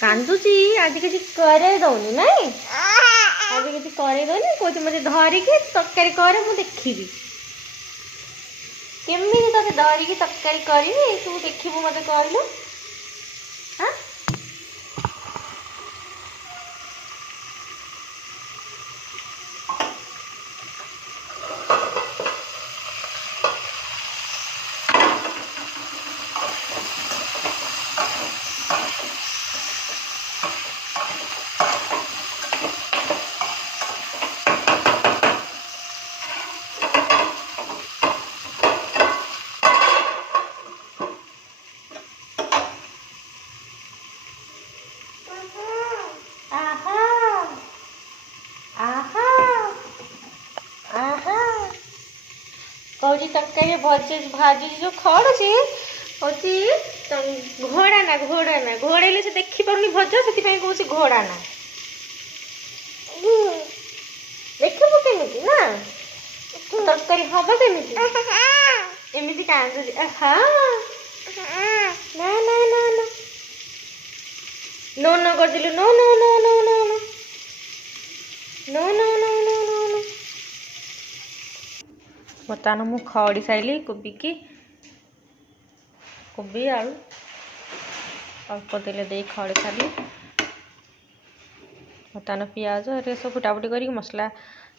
कांदुची आज किसी करे दौनी नहीं आज किसी करे दौनी कौन मत धरिकी तरकारी करे मुझे देखी केमी ते धरिकी तरकारी करी तू देखू मत कहलु हाँ कौन तरकारी भजे भाजी जो खड़ुची हूँ घोड़ा ना घोड़े से देखी पारे भज से कौन घोड़ा ना देखू केमी ना तरकारी हम केमी एमती कांदुची हाँ ना ना ना ना नो नो कर दिलु no no no no no no no no no no no no बर्तमान मु खड़ी साइली कोबी आलू अल्प तेल दे खड़ी सारी बर्तमान पियाज ये सब फुटाफुटी कर मसला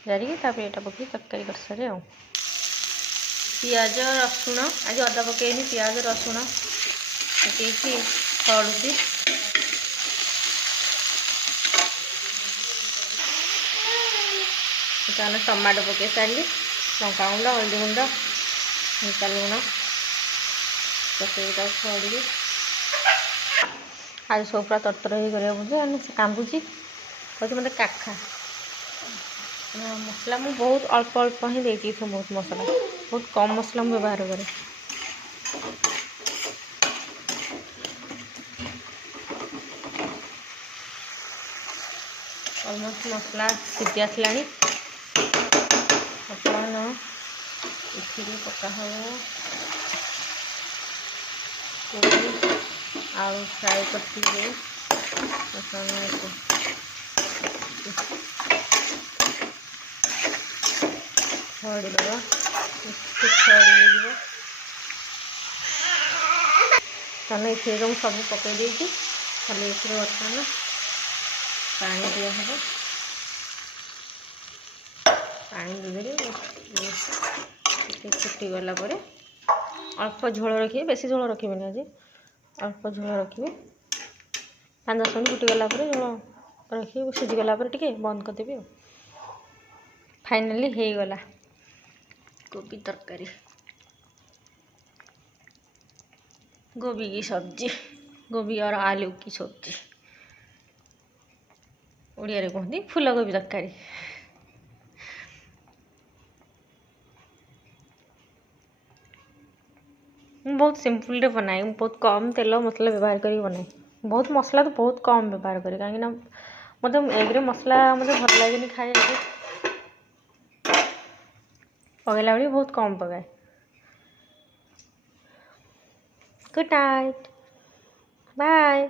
जारिकी यहाँ पकई तरकारी कर सारे पियाज रसुण आज अदा पकईनी पियाज रसुण पकई खड़ुची बर्तमान टमाटो पकई सारी लंका गुंड हल्दी गुंड मिर्चा लुण पकई खड़ी आज सब पूरा तरतर हो बुझे से कांदुची कहते मत काखा मसला मुझे बहुत अल्प अल्प ही देती बहुत मसला बहुत कम मसला मुझे व्यवहार करे ऑलमोस्ट मसला सीधी आसला बर्तमान इसे पका हम आलू फ्राए करती छड़ीदेव छड़ी ताने ये सब पकई देती खाली बर्तमान पानी दिया हम पानी देदेली फुटी गला अल्प झोल रखिए बेसी झोल रखी आज अल्प झोल रखिए 5-10 मिनट फुटीगला झोल रखिए सीझीगला टे बंद करदेवी फाइनाली हो गला गोभी तरकारी गोभी की सब्जी गोभी और आलू की सब्जी उड़िया रे कहती फूल गोभी तरकारी बहुत सिंपल रे बनाए बहुत कम तेल मसला व्यवहार कर बनाए बहुत मसला तो बहुत कम व्यवहार करे कहीं मतलब एग्रे मसला मतलब भल लगे खाए पकड़ा बेली बहुत कम पकाए गुड नाइट बाय।